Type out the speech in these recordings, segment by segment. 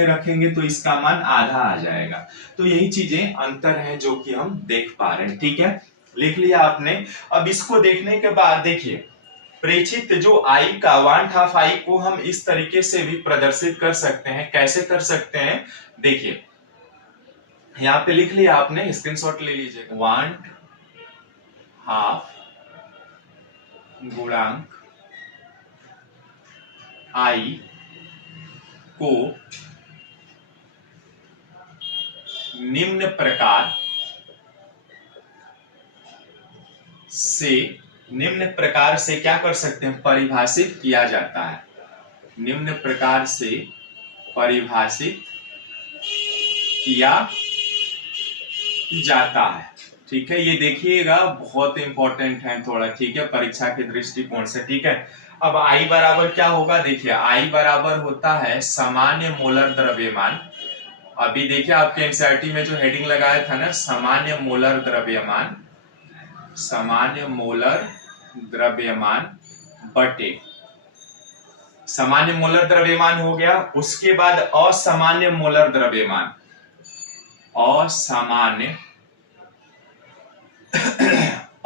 रखेंगे तो इसका मान आधा आ जाएगा। तो यही चीजें अंतर है जो कि हम देख पा रहे हैं। ठीक है, लिख लिया आपने। अब इसको देखने के बाद देखिए, प्रेक्षित जो आई का 1/2 आई को हम इस तरीके से भी प्रदर्शित कर सकते हैं। कैसे कर सकते हैं, देखिए यहाँ पे लिख लिया आपने, स्क्रीनशॉट ले लीजिएगा। 1/2 गुणांक आई को निम्न प्रकार से क्या कर सकते हैं, परिभाषित किया जाता है। निम्न प्रकार से परिभाषित किया जाता है। ठीक है, ये देखिएगा बहुत इंपॉर्टेंट है थोड़ा। ठीक है, परीक्षा के दृष्टिकोण से। ठीक है, अब आई बराबर क्या होगा, देखिए आई बराबर होता है सामान्य मोलर द्रव्यमान। अभी देखिए आपके एनसीईआरटी में जो हेडिंग लगाया था ना, सामान्य मोलर द्रव्यमान, सामान्य मोलर द्रव्यमान बटे, सामान्य मोलर द्रव्यमान हो गया। उसके बाद असामान्य मोलर द्रव्यमान,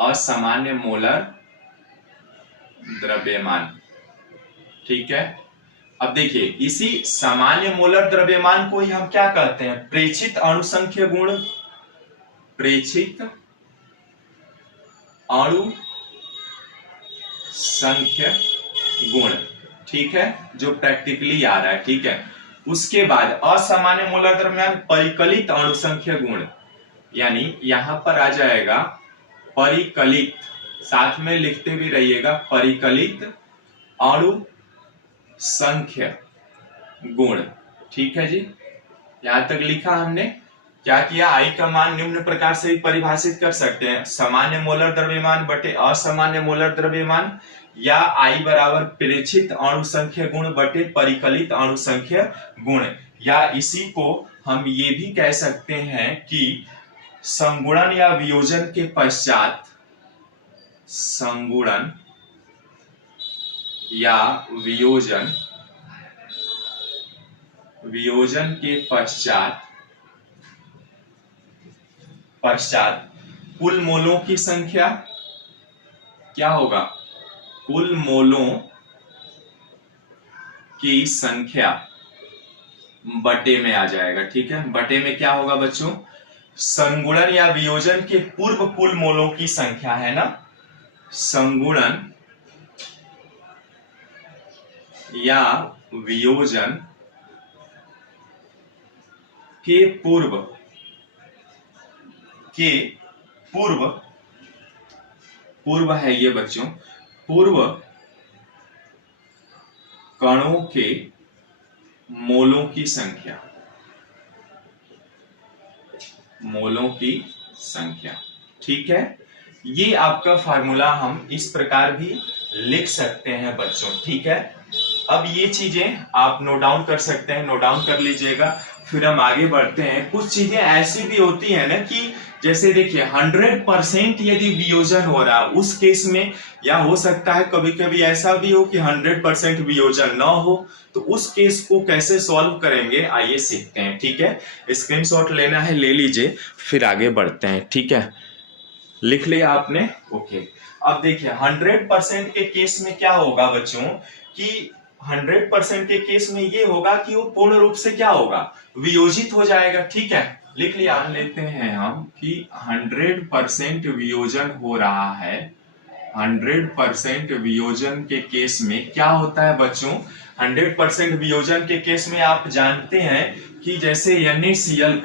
असामान्य मोलर द्रव्यमान। ठीक है, अब देखिए इसी सामान्य मोलर द्रव्यमान को ही हम क्या कहते हैं, प्रेक्षित अणुसंख्य गुण, प्रेक्षित अणुसंख्य गुण। ठीक है, जो प्रैक्टिकली आ रहा है। ठीक है, उसके बाद असामान्य मोलर द्रव्यमान परिकलित अणुसंख्य गुण, यानी यहां पर आ जाएगा परिकलित, साथ में लिखते भी रहिएगा, परिकलित अणुसंख्य गुण। ठीक है जी, यहां तक लिखा हमने। क्या किया, आई का मान निम्न प्रकार से परिभाषित कर सकते हैं, सामान्य मोलर द्रव्यमान बटे असामान्य मोलर द्रव्यमान, या आई बराबर प्रेक्षित अणुसंख्य गुण बटे परिकलित अणुसंख्य गुण, या इसी को हम ये भी कह सकते हैं कि संगुणन या वियोजन के पश्चात, संगुणन या वियोजन के पश्चात कुल मोलों की संख्या क्या होगा, कुल मोलों की संख्या बटे में आ जाएगा। ठीक है, बटे में क्या होगा बच्चों, संगुणन या वियोजन के पूर्व कुल मोलों की संख्या है ना, संगुणन या वियोजन के पूर्व है ये बच्चों, पूर्व कणों के मोलों की संख्या, मोलों की संख्या। ठीक है, ये आपका फार्मूला हम इस प्रकार भी लिख सकते हैं बच्चों। ठीक है, अब ये चीजें आप नोट डाउन कर सकते हैं, नोट डाउन कर लीजिएगा। फिर हम आगे बढ़ते हैं। कुछ चीजें ऐसी भी होती है ना कि जैसे देखिए 100% यदि वियोजन हो रहा है उस केस में, या हो सकता है कभी कभी ऐसा भी हो कि 100% वियोजन ना हो, तो उस केस को कैसे सॉल्व करेंगे आइए सीखते हैं। ठीक है, स्क्रीनशॉट लेना है ले लीजिए, फिर आगे बढ़ते हैं। ठीक है, लिख लिया आपने, ओके। अब देखिए 100% के केस में क्या होगा बच्चों, कि 100% के केस में ये होगा कि वो पूर्ण रूप से क्या होगा, वियोजित हो जाएगा। ठीक है, लिख लिया, मान लेते हैं हम कि 100% वियोजन हो रहा है। 100% वियोजन के केस में क्या होता है बच्चों, 100% वियोजन के केस में आप जानते हैं कि जैसे NaCl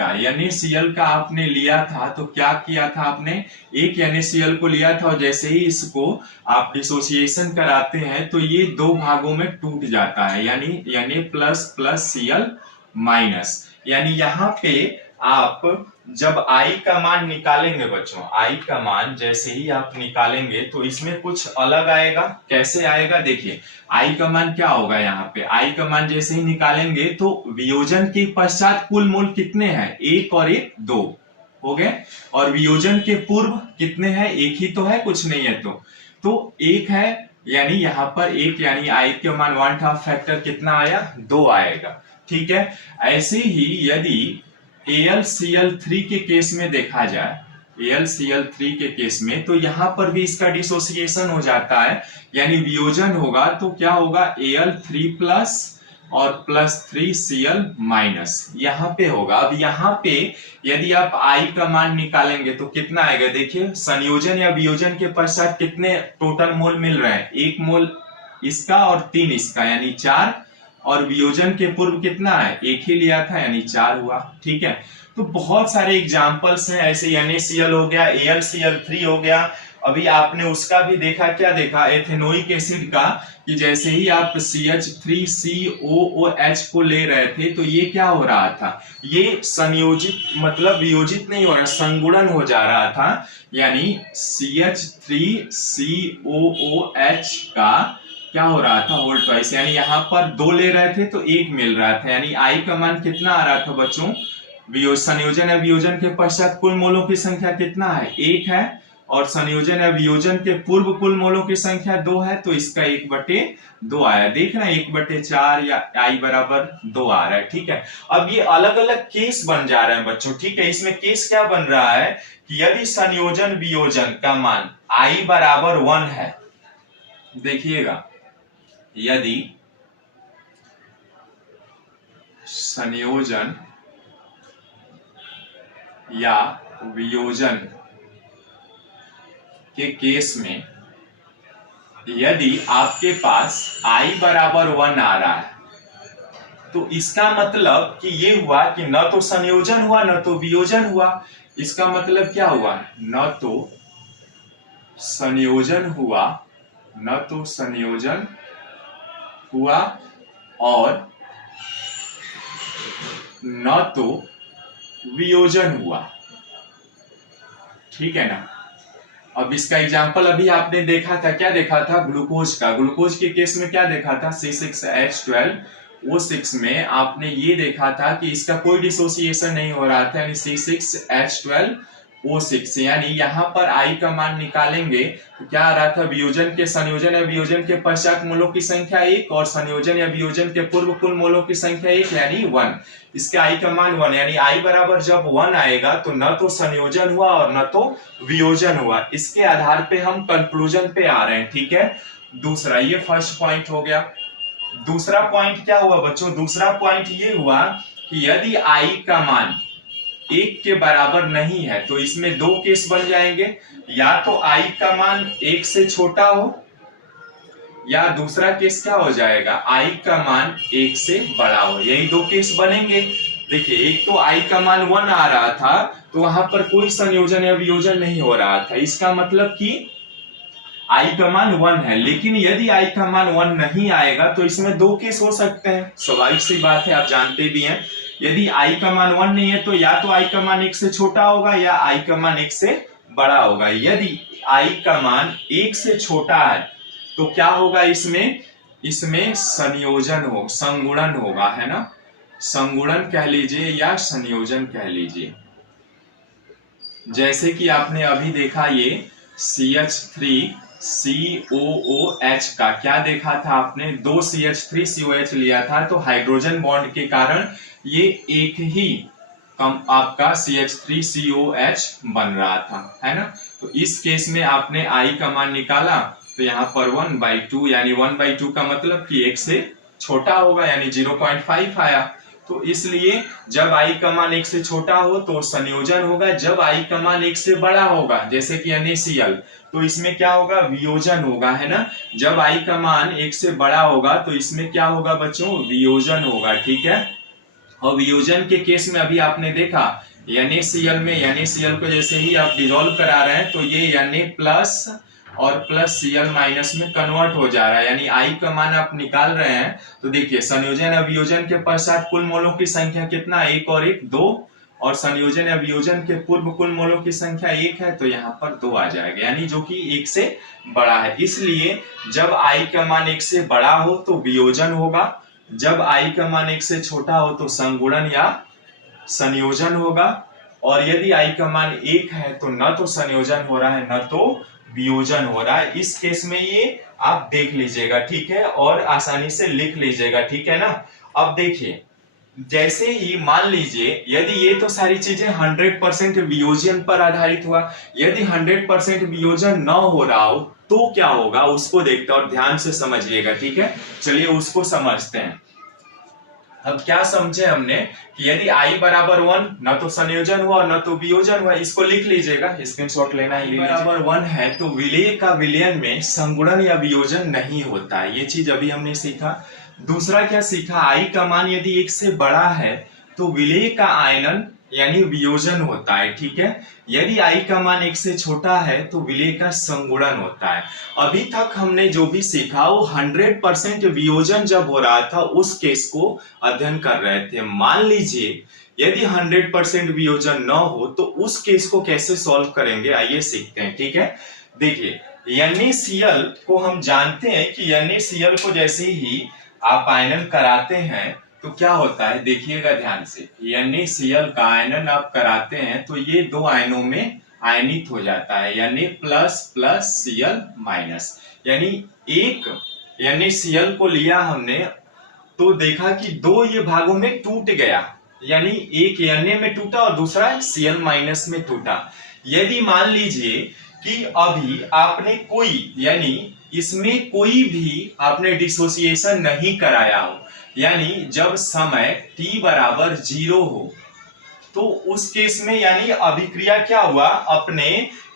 का आपने लिया था, तो क्या किया था आपने, एक NaCl को लिया था और जैसे ही इसको आप डिसोसिएशन कराते हैं तो ये दो भागों में टूट जाता है, यानी Na++Cl-, यानी यहाँ पे आप जब आई का मान निकालेंगे बच्चों, आई का मान जैसे ही आप निकालेंगे तो इसमें कुछ अलग आएगा। कैसे आएगा, देखिए आई का मान क्या होगा, यहाँ पे आई का मान जैसे ही निकालेंगे तो वियोजन के पश्चात कुल मोल कितने हैं, 1 और 1 2 हो गए, और वियोजन के पूर्व कितने हैं, एक ही तो है, कुछ नहीं है, तो 1 है, यानी यहाँ पर 1, यानी आई के मान 1/2 फैक्टर कितना आया, 2 आएगा। ठीक है। ऐसे ही यदि AlCl3 के केस में देखा जाए, AlCl3 के केस में, तो यहां पर भी इसका डिसोसिएशन हो जाता है, यानी वियोजन होगा। तो क्या होगा, Al3 प्लस और +3Cl माइनस यहाँ पे होगा। अब यहाँ पे यदि आप I का मान निकालेंगे तो कितना आएगा, देखिए संयोजन या वियोजन के पश्चात कितने टोटल मोल मिल रहे हैं, 1 मोल इसका और 3 इसका, यानी 4, और वियोजन के पूर्व कितना है, 1 ही लिया था, यानी 4 हुआ। ठीक है, तो बहुत सारे एग्जाम्पल्स हैं ऐसे, NaCl हो गया, AlCl3 हो गया। अभी आपने उसका भी देखा, क्या देखा, एथेनोइक एसिड का, कि जैसे ही आप CH3COOH को ले रहे थे तो ये क्या हो रहा था, ये संयोजित मतलब वियोजित नहीं हो रहा, संगुणन हो जा रहा था, यानी CH3COOH का क्या हो रहा था, होल ट्वाइस, यानी यहाँ पर 2 ले रहे थे तो 1 मिल रहा था, यानी I का मान कितना आ रहा था बच्चों, संयोजन या वियोजन के पश्चात कुल मोलों की संख्या कितना है, 1 है, और संयोजन या वियोजन के पूर्व कुल मोलों की संख्या 2 है, तो इसका 1/2 आया। देख रहे हैं 1/4 या I बराबर 2 आ रहा है। ठीक है, अब ये अलग अलग केस बन जा रहे हैं बच्चों। ठीक है, इसमें केस क्या बन रहा है कि यदि संयोजन वियोजन का मान I बराबर 1 है, देखिएगा, यदि संयोजन या वियोजन के केस में यदि आपके पास I बराबर 1 आ रहा है, तो इसका मतलब कि ये हुआ कि न तो संयोजन हुआ न तो वियोजन हुआ। इसका मतलब क्या हुआ, न तो संयोजन हुआ और न तो वियोजन हुआ। ठीक है ना। अब इसका एग्जाम्पल अभी आपने देखा था, क्या देखा था, ग्लूकोज का। ग्लूकोज के केस में क्या देखा था, C6H12O6 में आपने ये देखा था कि इसका कोई डिसोसिएशन नहीं हो रहा था, यानी C6H12O6, यानी यहाँ पर I का मान निकालेंगे तो क्या आ रहा था, वियोजन के संयोजन या वियोजन के पश्चात मोलों की संख्या 1 और संयोजन या वियोजन के पूर्व कुल मोलों की संख्या 1, यानी 1। इसका I का मान 1, यानी I बराबर जब 1 आएगा तो न तो संयोजन हुआ और न तो वियोजन हुआ। इसके आधार पे हम कंक्लूजन पे आ रहे हैं। ठीक है, दूसरा, ये फर्स्ट पॉइंट हो गया। दूसरा पॉइंट क्या हुआ बच्चों, दूसरा पॉइंट ये हुआ कि यदि I का मान 1 के बराबर नहीं है तो इसमें 2 केस बन जाएंगे, या तो I का मान 1 से छोटा हो, या दूसरा केस क्या हो जाएगा, I का मान 1 से बड़ा हो। यही 2 केस बनेंगे। देखिए, एक तो I का मान 1 आ रहा था तो वहां पर कोई संयोजन या वियोजन नहीं हो रहा था, इसका मतलब कि I का मान 1 है। लेकिन यदि I का मान 1 नहीं आएगा तो इसमें 2 केस हो सकते हैं, स्वाभाविक सी बात है, आप जानते भी हैं। यदि I का मान 1 नहीं है तो या तो I का मान 1 से छोटा होगा या I का मान 1 से बड़ा होगा। यदि I का मान 1 से छोटा है तो क्या होगा, इसमें संयोजन हो, संगुणन होगा, है ना, संगुणन कह लीजिए या संयोजन कह लीजिए। जैसे कि आपने अभी देखा, ये CH3COOH का क्या देखा था आपने, 2 CH3COH लिया था तो हाइड्रोजन बॉन्ड के कारण ये एक ही आपका CH3COH बन रहा था, है ना। तो इस केस में आपने I का मान निकाला तो यहाँ पर 1/2, यानी 1/2 का मतलब कि 1 से छोटा होगा, यानी 0.5 आया। तो इसलिए जब I का मान 1 से छोटा हो तो संयोजन होगा, जब I का मान 1 से बड़ा होगा, जैसे कि NaCl, तो इसमें क्या होगा, वियोजन होगा, है ना। जब I का मान 1 से बड़ा होगा तो इसमें क्या होगा बच्चों, वियोजन होगा। ठीक है, और वियोजन के केस में अभी आपने देखा NaCl में, NaCl को जैसे ही आप डिसॉल्व करा रहे हैं तो ये Na+ और +Cl- में कन्वर्ट हो जा रहा है, यानी I का मान आप निकाल रहे हैं तो देखिए संयोजन या वियोजन के पश्चात कुल मोलों की संख्या कितना, 1 और 1 2, और संयोजन या वियोजन के पूर्व कुल मोलों की संख्या 1 है तो यहाँ पर 2 आ जाएगा, यानी जो कि 1 से बड़ा है। इसलिए जब I का मान 1 से बड़ा हो तो वियोजन होगा, जब I का मान 1 से छोटा हो तो संगुणन या संयोजन होगा, और यदि I का मान 1 है तो न तो संयोजन हो रहा है न तो वियोजन हो रहा है। इस केस में ये आप देख लीजिएगा, ठीक है, और आसानी से लिख लीजिएगा, ठीक है ना। अब देखिए, जैसे ही मान लीजिए यदि ये तो सारी चीजें 100% वियोजन पर आधारित हुआ, यदि 100% वियोजन न हो रहा हो तो क्या होगा उसको देखते हैं और ध्यान से समझिएगा, ठीक है। चलिए उसको समझते हैं। अब क्या समझे हमने कि यदि i बराबर 1, न तो संयोजन हुआ न तो वियोजन हुआ, इसको लिख लीजिएगा, स्क्रीनशॉट लेना है। बराबर 1 है तो विलेय का विलयन में संगुणन या वियोजन नहीं होता है, ये चीज अभी हमने सीखा। दूसरा क्या सीखा, i का मान यदि 1 से बड़ा है तो विलेय का आयनन यानी वियोजन होता है, ठीक है। यदि i का मान 1 से छोटा है तो विलेय का संगुणन होता है। अभी तक हमने जो भी सीखा वो 100% वियोजन जब हो रहा था उस केस को अध्ययन कर रहे थे। मान लीजिए यदि 100% वियोजन न हो तो उस केस को कैसे सॉल्व करेंगे, आइए सीखते हैं, ठीक है। देखिए NaCl को हम जानते हैं कि NaCl को जैसे ही आप आयनन कराते हैं तो क्या होता है, देखिएगा ध्यान से। NaCl का आयनन आप कराते हैं तो ये दो आयनों में आयनित हो जाता है, यानी प्लस प्लस Cl माइनस, यानी एक NaCl को लिया हमने तो देखा कि दो ये भागों में टूट गया, यानी एक Na में टूटा और दूसरा Cl माइनस में टूटा। यदि मान लीजिए कि अभी आपने कोई यानी इसमें कोई भी आपने डिसोसिएशन नहीं कराया हो, यानी जब समय t बराबर 0 हो तो उस केस में यानी अभिक्रिया क्या हुआ, अपने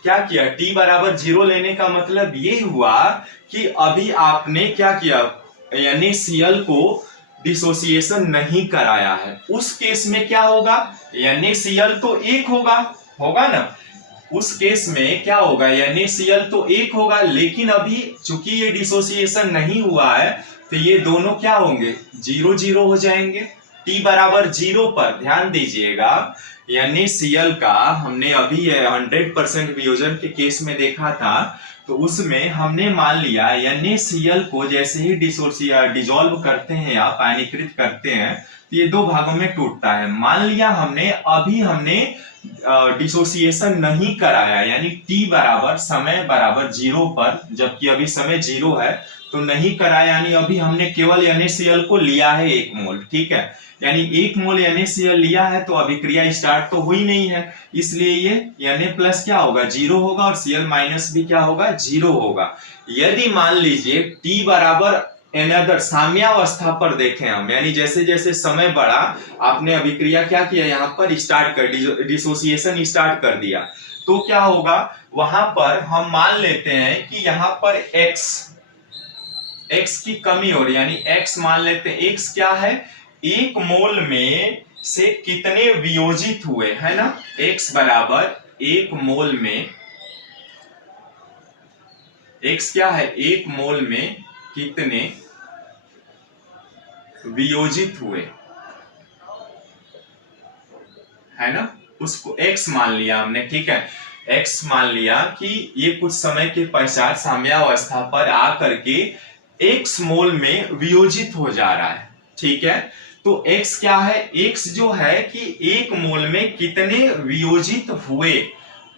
क्या किया, t बराबर 0 लेने का मतलब ये हुआ कि अभी आपने क्या किया, NaCl को डिसोसिएशन नहीं कराया है। उस केस में क्या होगा, NaCl तो एक होगा ना, उस केस में क्या होगा, NaCl तो एक होगा, लेकिन अभी चूंकि ये डिसोसिएशन नहीं हुआ है तो ये दोनों क्या होंगे, 0 0 हो जाएंगे। t बराबर 0 पर ध्यान दीजिएगा, NaCl का हमने अभी 100% वियोजन के केस में देखा था तो उसमें हमने मान लिया NaCl को जैसे ही डिसॉल्व करते हैं या आयनीकृत करते हैं तो ये दो भागों में टूटता है। मान लिया हमने डिसोसिएशन नहीं कराया, यानी t बराबर समय बराबर 0 पर, जबकि अभी समय 0 है तो नहीं कराया, यानी अभी हमने केवल NaCl को लिया है 1 मोल, ठीक है। यानी 1 मोल NaCl लिया है तो अभिक्रिया स्टार्ट तो हुई नहीं है, इसलिए ये Na प्लस क्या होगा, 0 होगा और Cl माइनस भी क्या होगा, 0 होगा। यदि मान लीजिए t बराबर अनदर साम्यावस्था पर देखें हम, यानी जैसे जैसे समय बढ़ा आपने अभिक्रिया क्या किया, यहाँ पर स्टार्ट कर डिसोसिएशन स्टार्ट कर दिया, तो क्या होगा, वहां पर हम मान लेते हैं कि यहाँ पर x की कमी हो रही, यानी x मान लेते हैं। x क्या है, 1 मोल में से कितने वियोजित हुए, है ना। x बराबर 1 मोल में, x क्या है, 1 मोल में कितने वियोजित हुए, है ना, उसको x मान लिया हमने, ठीक है। x मान लिया कि ये कुछ समय के पश्चात साम्यावस्था पर आकर के x मोल में वियोजित हो जा रहा है, ठीक है। तो x क्या है, x जो है कि 1 मोल में कितने वियोजित हुए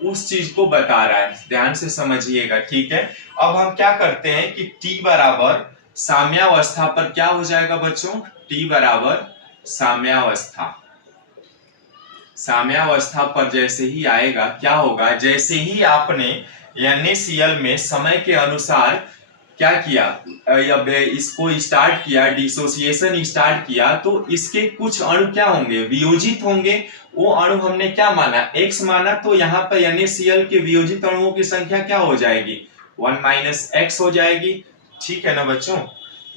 उस चीज को बता रहा है, ध्यान से समझिएगा, ठीक है। अब हम क्या करते हैं कि t बराबर साम्यावस्था पर क्या हो जाएगा बच्चों, t बराबर साम्यावस्था पर जैसे ही आएगा क्या होगा, जैसे ही आपने NaCl में समय के अनुसार क्या किया, इसको स्टार्ट किया, डिसोसिएशन स्टार्ट किया, तो इसके कुछ अणु क्या होंगे, वियोजित होंगे। वो अणु हमने क्या माना, x माना, तो यहाँ पर NaCl के वियोजित अणुओं की संख्या क्या हो जाएगी, 1 माइनस x हो जाएगी, ठीक है ना बच्चों।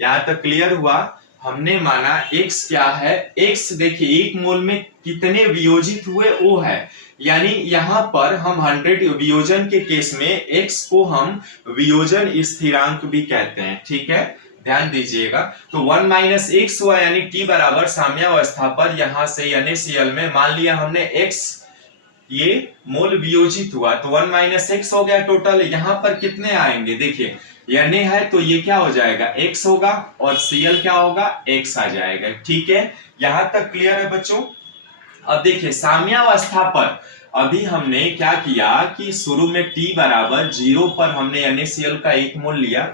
यहाँ तक क्लियर हुआ। हमने माना x क्या है, x देखिए 1 मोल में कितने वियोजित हुए वो है, यानी यहाँ पर हम 100 वियोजन के केस में x को हम वियोजन स्थिरांक भी कहते हैं, ठीक है, ध्यान दीजिएगा। तो 1 माइनस x हुआ, यानी t बराबर साम्यावस्था पर यहाँ से NaCl में मान लिया हमने x ये मोल वियोजित हुआ तो 1 माइनस x हो गया टोटल। यहाँ पर कितने आएंगे, देखिए Na है तो ये क्या हो जाएगा, x होगा, और Cl क्या होगा, x आ जाएगा, ठीक है। यहां तक क्लियर है बच्चों। अब देखिए साम्यावस्था पर अभी हमने क्या किया कि शुरू में t बराबर 0 पर हमने NaCl का 1 मोल लिया,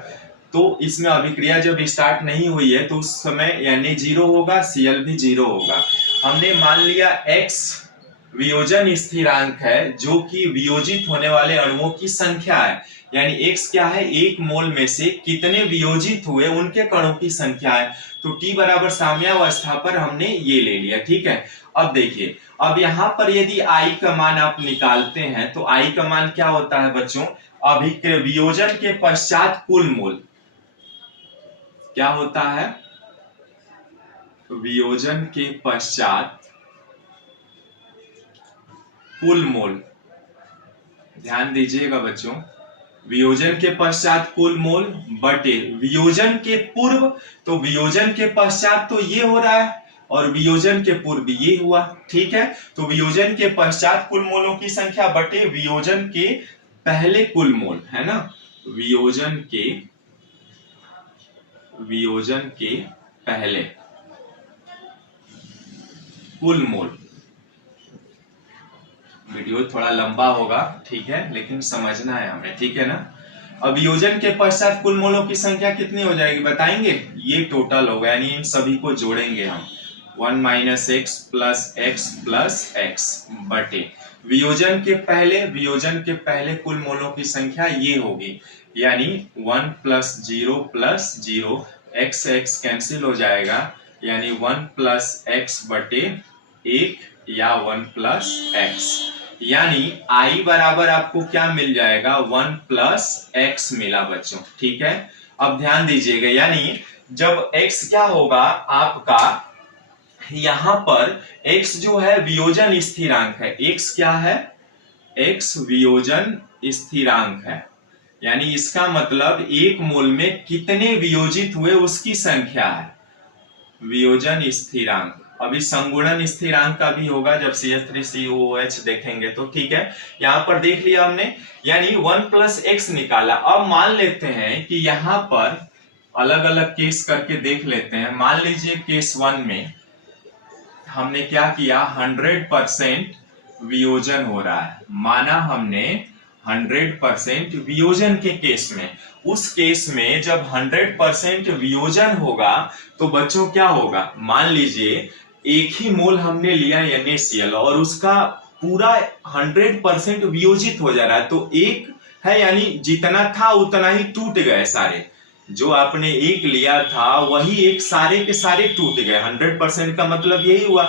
तो इसमें अभिक्रिया जब स्टार्ट नहीं हुई है तो उस समय Na जीरो होगा, Cl भी जीरो होगा। हमने मान लिया X वियोजन स्थिरांक है जो कि वियोजित होने वाले अणुओं की संख्या है, यानी X क्या है, एक मोल में से कितने वियोजित हुए उनके कणों की संख्या है। तो T बराबर साम्यावस्था पर हमने ये ले लिया, ठीक है। अब देखिए, अब यहाँ पर यदि I का मान आप निकालते हैं तो I का मान क्या होता है बच्चों, वियोजन के पश्चात कुल मोल क्या होता है, वियोजन के पश्चात कुल मोल। ध्यान दीजिएगा बच्चों, वियोजन के पश्चात कुल मोल बटे वियोजन के पूर्व, तो वियोजन के पश्चात तो ये हो रहा है और वियोजन के पूर्व ये हुआ, ठीक है। तो वियोजन के पश्चात कुल मोलों की संख्या बटे वियोजन के पहले कुल मोल, है ना। वियोजन के पहले कुल मोल। वीडियो थोड़ा लंबा होगा, ठीक है, लेकिन समझना है हमें, ठीक है ना। अब वियोजन के पश्चात कुल मोलों की संख्या कितनी हो जाएगी बताएंगे, ये टोटल होगा, यानी इन सभी को जोड़ेंगे हम, 1 माइनस एक्स प्लस एक्स बटे वियोजन के पहले कुल मोलों की संख्या ये होगी, यानी 1 प्लस जीरो एक्स कैंसिल हो जाएगा, यानी 1 प्लस एक्स बटे 1 या 1 प्लस एक्स, यानी I बराबर आपको क्या मिल जाएगा, 1 प्लस एक्स मिला बच्चों, ठीक है। अब ध्यान दीजिएगा, यानी जब x क्या होगा आपका, यहां पर x जो है वियोजन स्थिरांक है, x क्या है, x वियोजन स्थिरांक है, यानी इसका मतलब एक मोल में कितने वियोजित हुए उसकी संख्या है, वियोजन स्थिरांक। अभी संगुणन स्थिरांक का भी होगा जब CH3COOH देखेंगे तो, ठीक है। यहां पर देख लिया हमने, यानी 1 प्लस एक्स निकाला। अब मान लेते हैं कि यहां पर अलग अलग केस करके देख लेते हैं। मान लीजिए केस 1 में हमने क्या किया, 100% वियोजन हो रहा है, माना हमने 100% वियोजन के केस में। उस केस में जब 100% वियोजन होगा तो बच्चों क्या होगा, मान लीजिए एक ही मोल हमने लिया NaCl और उसका पूरा 100% वियोजित हो जा रहा है, तो एक है, यानी जितना था उतना ही टूट गए सारे, जो आपने एक लिया था वही एक सारे के सारे टूट गए। 100% का मतलब यही हुआ,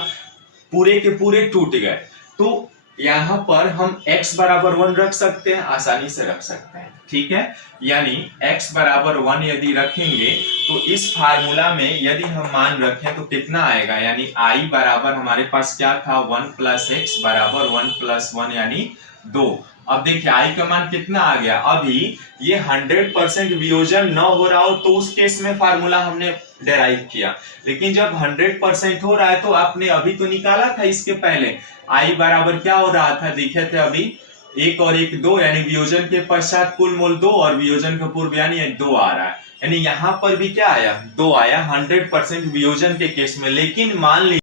पूरे के पूरे टूट गए। तो यहां पर हम x बराबर 1 रख सकते हैं, आसानी से रख सकते हैं, ठीक है। यानी x बराबर 1 यदि रखेंगे तो इस फार्मूला में यदि हम मान रखें तो कितना आएगा, यानी I बराबर हमारे पास क्या था, 1 प्लस एक्स बराबर 1 प्लस 1 यानी 2। अब देखिए I का मान कितना आ गया, अभी ये 100% वियोजन न हो रहा हो तो उस केस में फार्मूला हमने डेराइव किया, लेकिन जब 100% हो रहा है तो आपने अभी तो निकाला था इसके पहले, I बराबर क्या हो रहा था, देखे थे अभी 1 और 1 2, यानी वियोजन के पश्चात कुल मोल 2 और वियोजन के पूर्व यानी 2 आ रहा है, यानी यहाँ पर भी क्या आया, 2 आया 100% वियोजन के केस में। लेकिन मान लीजिए